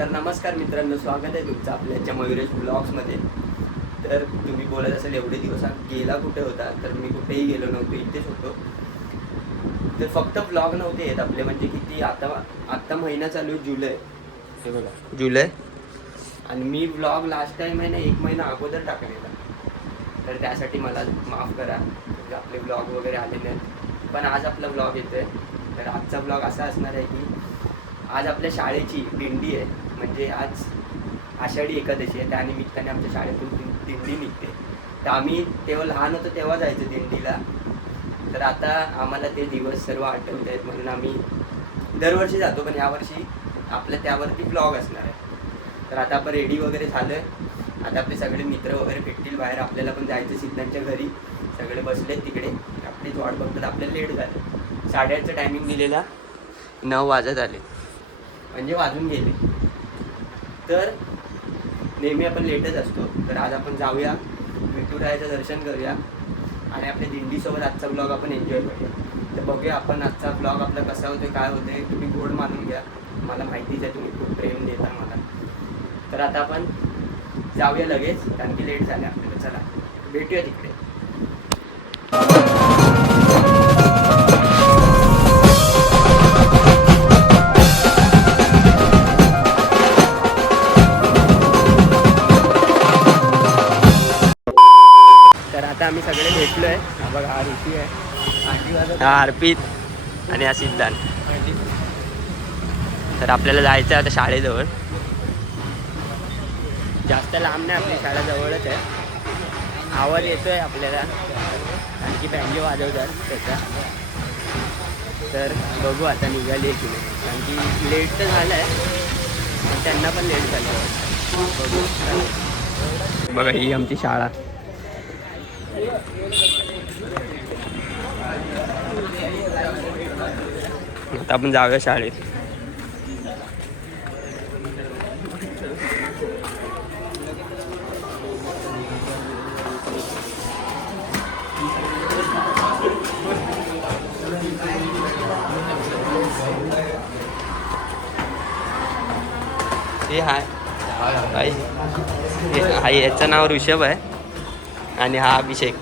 तर नमस्कार मित्रांनो, स्वागत आहे तुमचं आपल्याच्या मयुरेश ब्लॉग्समध्ये. तर तुम्ही बोलत असेल एवढे दिवस गेला कुठे होता, तर मी कुठेही गेलो नव्हतो, इथेच होतो. तर फक्त ब्लॉग नव्हते येत आपले, म्हणजे किती आता महिना चालू आहे जुलै, हे बघा जुलै, आणि मी ब्लॉग लास्ट टाईम आहे ना 1 महिना अगोदर टाकलेला. तर त्यासाठी मला माफ करा, म्हणजे आपले ब्लॉग वगैरे आलेले आहेत. पण आज आपला ब्लॉग येतो आहे. तर आजचा ब्लॉग असा असणार आहे की आज आपल्या शाळेची दिंडी आहे. म्हणजे आज आषाढी एकादशी आहे, त्यानिमित्ताने आमच्या शाळेतून दिंडी निघते. तर आम्ही तेव्हा लहान होतो तेव्हा जायचं दिंडीला. तर आता आम्हाला ते दिवस सर्व आठवत आहेत, म्हणून आम्ही दरवर्षी जातो. पण यावर्षी आपल्या त्यावरती ब्लॉग असणार आहे. तर आता आपण रेडी वगैरे झालं आहे. आता आपले सगळे मित्र वगैरे भेटतील बाहेर. आपल्याला पण जायचं सिद्धांच्या घरी. सगळे बसलेत तिकडे, आपलीच वाट बघतात. आपल्याला लेट झालं. 8:30चं टायमिंग दिलेला, 9 वाजत आले, म्हणजे वाजून गेले. तर नेहमी आपण लेटच असतो. तर आज आपण जाऊया, विठुरायाचं दर्शन करूया आणि आपल्या दिंडीसोबत आजचा ब्लॉग आपण एन्जॉय करूया. तर बघूया आपण आजचा ब्लॉग आपला कसा होतो, काय होते. तुम्ही गोड मानून घ्या, मला माहितीच आहे तुम्ही खूप प्रेम देता मला. तर आता आपण जाऊया लगेच, कारण की लेट झाले आपल्याला. चला भेटूया तिकडे. तर आता आम्ही सगळे भेटलो आहे. बघा, हा ऋषी आहे, हा अर्पित आणि हा सिद्धांत. तर आपल्याला जायचं आहे आता शाळेजवळ. जास्त लांब नाही, आपली शाळा जवळच आहे. आवाज येतोय आपल्याला, आणखी बँजो वाजवतात त्याचा. तर बघू आता निघाली आहे की नाही, कारण की लेट तर झालं आहे, पण त्यांना पण लेट झालं. बघू. बघा, ही आमची शाळा. आता आपण जाऊया शाळेत. हे हाय, याचं नाव ऋषभ आहे आणि हा अभिषेक.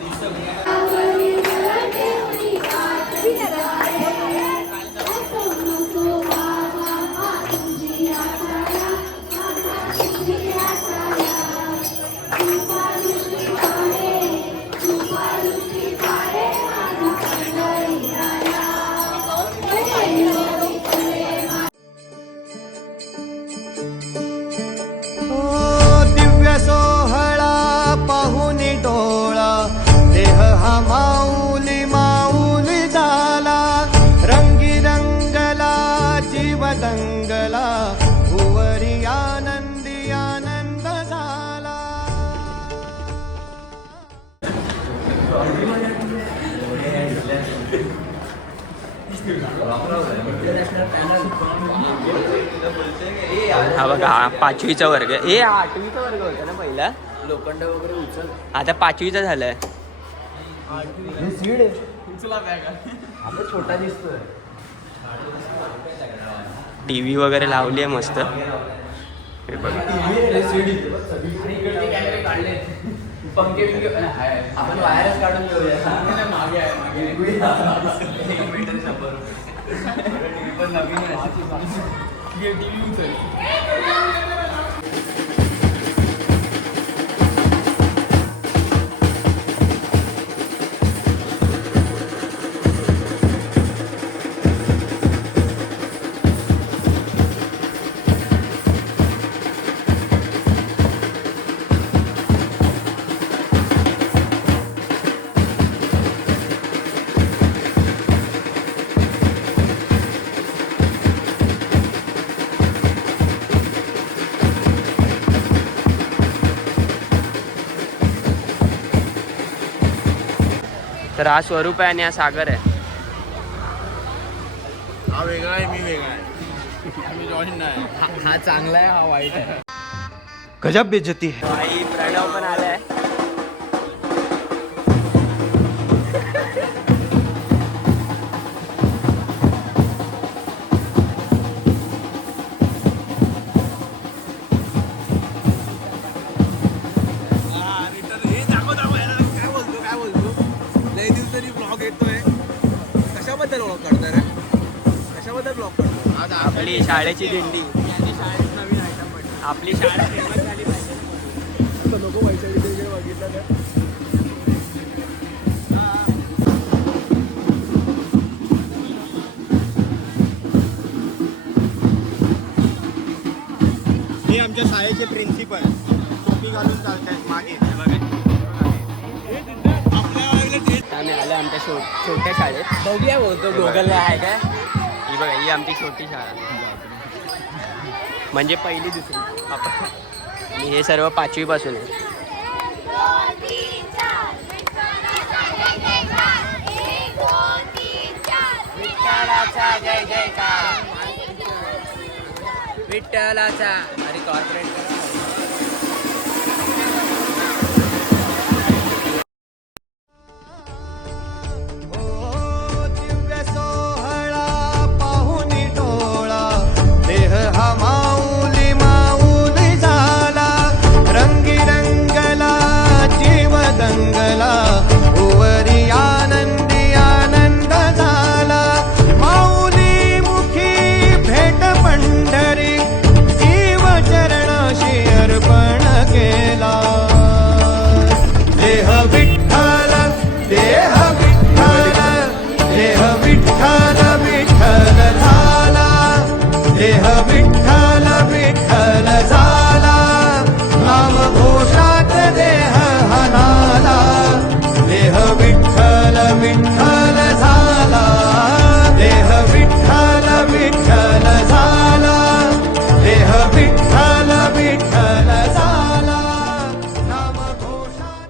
माऊली माऊली झाला, रंगी रंगला जीव दंगला, भुवरी आनंदी आनंद झाला. हा बघा, हा 5वीचा वर्ग. हे 8वीचा वर्ग होता ना पहिला. लोखंड वगैरे उचल, आता 5वीचा झालाय. आता छोटा दिसतोय. TV वगैरे लावली आहे मस्त. हे बघा, पंखे बिंखे आपण वायरच काढून घेऊया. मागे आहे, मागे मीटर 100 रुपये पण नवीन आहे. टीव्ही उचल. तर हा स्वरूप आहे आणि हा सागर आहे. हा वेगळा आहे, मी वेगळा आहे. मी जॉईन नाही. हा चांगला आहे, हा वाईट आहे. गजब बेइज्जती है. भाई प्रणव पण आलाय. आपली शाळेची दिंडी. आपली शाळा फेमस झाली पाहिजे. नको वैशाली वगैरे बघितलं तर हे आमच्या शाळेचे प्रिन्सिपल टोपी घालून चालतायत मागे. आम्ही आलो आमच्या छोट्या शाळेत. बघूया बोलतो गुगलला आहे काय. ही बघा ही आमची छोटी शाळा म्हणजे पहिली दुसरी आपण. आणि हे सर्व 5वी पासून आहे. विठ्ठलाचा जय जयकार विठ्ठलाचा. अरे कॉर्पोरेट दिव्य सोहळा पाहुनी डोळा देह हा माऊली माऊली झाला रंगीरंगला जीव दंगला उवरी आनंदी आनंद झाला माऊली मुखी भेट पंढरी जीव चरणाशी अर्पण केला देह विठ्ठल देह देह विठ्ठल विठ्ठल झाला देह विठ्ठल विठ्ठल झाला नाम घोषात देह हनाला देह विठ्ठल विठ्ठल झाला देह विठ्ठल विठ्ठल झाला देह विठ्ठल विठ्ठल झाला नाम घोषात.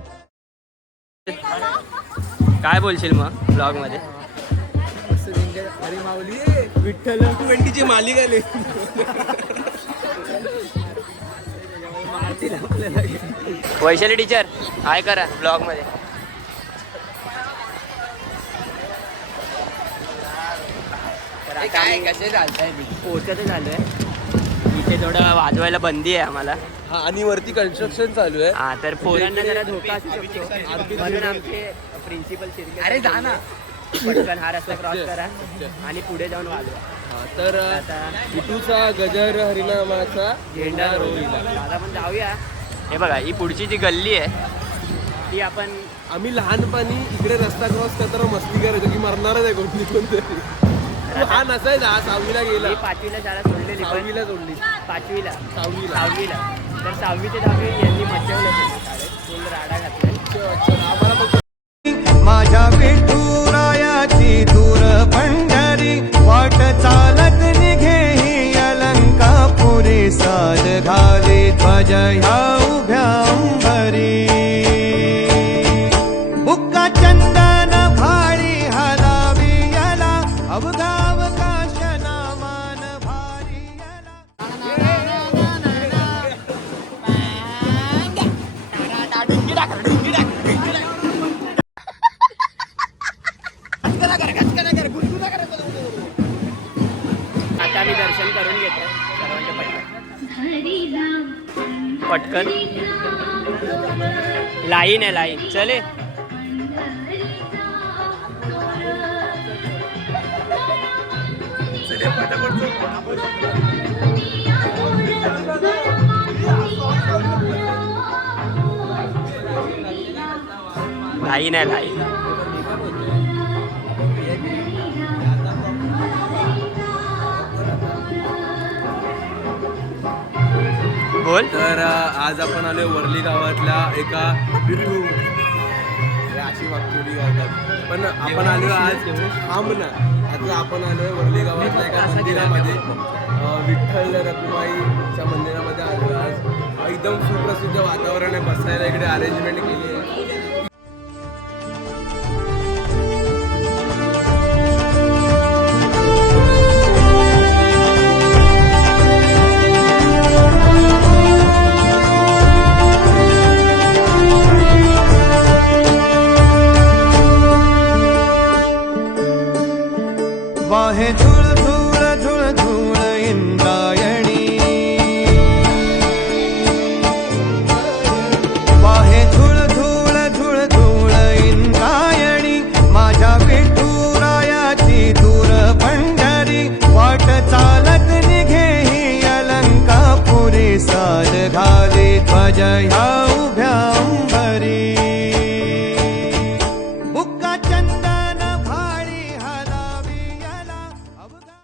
काय बोलशील मग ब्लॉग मध्ये. अरे माऊली विठ्ठल 20ची मालिका आली. वैशाली टीचर काय करा ब्लॉग मध्ये. काय कसे चालतंय पोचत झालोय. इथे थोडं वाजवायला बंदी आहे आम्हाला. हा आणि वरती कन्स्ट्रक्शन चालू आहे. हा तर पोरांना जरा धोका असू शकतो म्हणून आमचे प्रिन्सिपल शिर्के अरे जा ना. पटकन हा रस्ता क्रॉस करा आणि पुढे जाऊन वाजवा. तर आता विठूचा गजर हरिनामाचा झेंडा रोविला. दादा पण जाऊया. हे बघा ही पुढची जी गल्ली आहे ती आपण आम्ही लहानपणी इकडे रस्ता क्रॉस करताना मस्ती करायचो की मरणारच आहे कोणतरी. तू हा नसायचा हा 6वीला गेला. मी 5वीला शाळा सोडलेली पण 6वीला जोडली 5वीला 6वीला तर 6वी ते 10वी यांनी मज्जावलं शाळेत फुल राडा घातला. आम्हाला फक्त माझ्या विठुरायाची दूर पंढरी वाट चालत निघे ही अलंकापुरी साज घाली ध्वज ह्या उभ्या अंबरी बुक्का चंदन भाळी हलावी याला अवघावकाश नामान भारी याला. आता मी दर्शन करून घेतो सर्वांच्या पटकन लाईन आहे लाईन. चले लाईन आहे लाईन. बोल. तर आज आपण आलोय वर्ली गावातल्या एका विठू अशी वागतोडी गावात पण आपण आलोय आज थांब ना. आता आपण आलोय वर्ली गावातल्या एका मंदिरामध्ये विठ्ठल रखुमाईच्या मंदिरामध्ये आलोय आज. एकदम सुप्रसिद्ध वातावरण आहे बसायला इकडे अरेंजमेंट केली आहे. वाहे झुळ झुळ झुळ झुळ इंद्रायणी वाहे झुळ झुळ साद घाले ध्वज ह्या उभ्या अंबरी बुक्का चंदन भाळी हलावी याला अवघा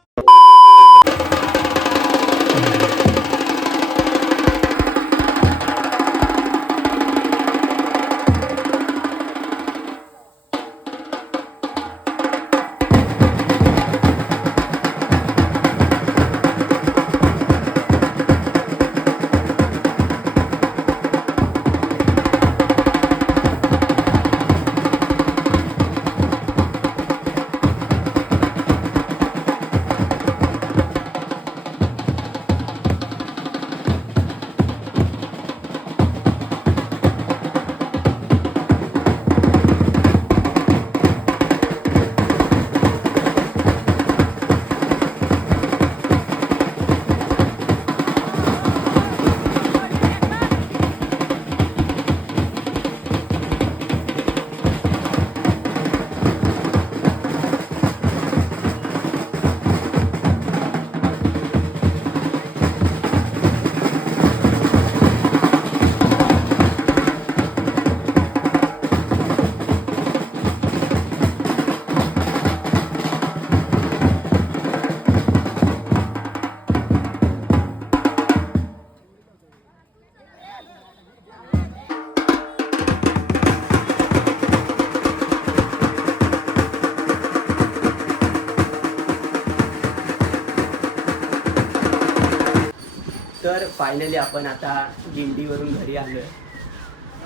तर फायनली आपण आता दिंडीवरून घरी आलो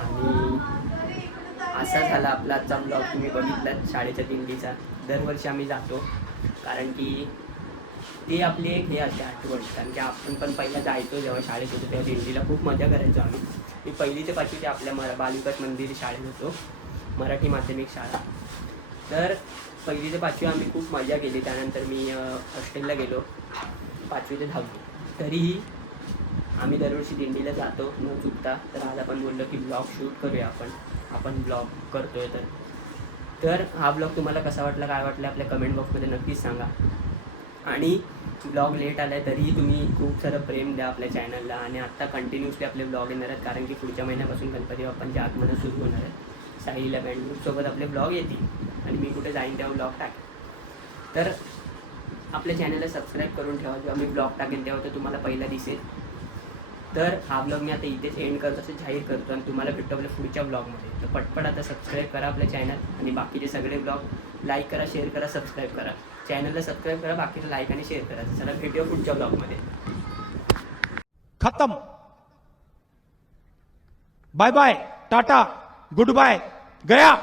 आणि असा झाला आपला आजचा ब्लॉग. तुम्ही बघितलात शाळेच्या दिंडीचा. दरवर्षी आम्ही जातो कारण की ती आपली एक हे असते आठवण. कारण की आपण पण पहिला जायचो जेव्हा शाळेत होतो तेव्हा दिंडीला खूप मजा करायचो आम्ही. मी 1ली ते 5वी ते आपल्या बालिकाच मंदिर शाळेत होतो, मराठी माध्यमिक शाळा. तर 1ली ते 5वी आम्ही खूप मजा केली. त्यानंतर मी हॉस्टेलला गेलो 5वी ते 10वी. तरीही आम्ही दरवर्षी दिंडीला जातो न चुकता. तर आज आपण बोललो की ब्लॉग शूट करूया आपण ब्लॉग करतोय. तर हा ब्लॉग तुम्हाला कसा वाटला, काय वाटलं आपल्या कमेंट बॉक्समध्ये नक्कीच सांगा. आणि ब्लॉग लेट आला आहे तरीही तुम्ही खूप सारं प्रेम द्या आपल्या चॅनलला. आणि आत्ता कंटिन्युअसली आपले ब्लॉग येणार आहेत कारण की पुढच्या महिन्यापासून गणपती बाप्पांचे आगमन सुरू होणार आहेत. साईला बँड ग्रुपसोबत आपले ब्लॉग येतील आणि मी कुठे जाईन तेव्हा ब्लॉग टाकेन. तर आपल्या चॅनलला सबस्क्राईब करून ठेवा. जेव्हा मी ब्लॉग टाकेन तेव्हा ते तुम्हाला पहिला दिसेल. तर हा ब्लॉग मी आता इथेच एंड करतो असं जाहीर करतो आणि तुम्हाला भेटतो आपल्या पुढच्या ब्लॉगमध्ये. तर पटपट आता सबस्क्राईब करा आपलं चॅनल आणि बाकीचे सगळे ब्लॉग लाईक करा, शेअर करा, सबस्क्राईब करा. चॅनलला सबस्क्राईब करा, बाकीचं लाईक आणि शेअर करा. चला भेटूया पुढच्या ब्लॉगमध्ये. खत्म. Bye bye, tata, good bye, गया.